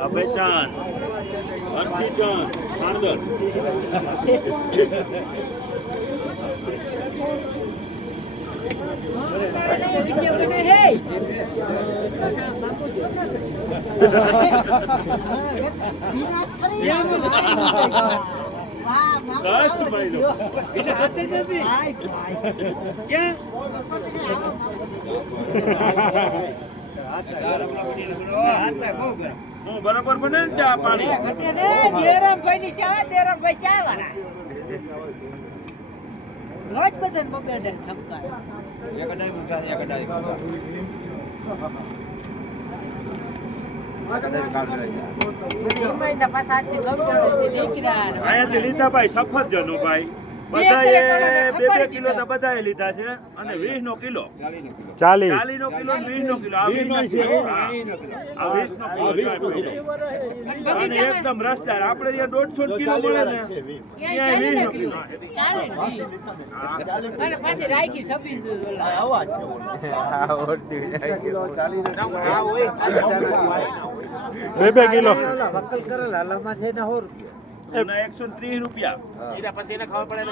અભયચાંદ હર્ષીચંદ ખાનદર બરાબર બને ને ચા પાણી અહીંયાથી લીધા ભાઈ સફરજનો ભાઈ બધાએ 2 કિલો તો બધાએ લીધા છે અને 20 નો કિલો 40 નો કિલો 20 નો કિલો આ 20 નો કિલો અને એકદમ રસદાર આપણે ત્યાં 150 કિલો મળે ને ત્યાં 20 નો કિલો અને પાછી રાખી 2 કિલો વકલ કરેલા લામાં છે ને 100 રૂપિયા ₹130 પછી એને ખબર પડે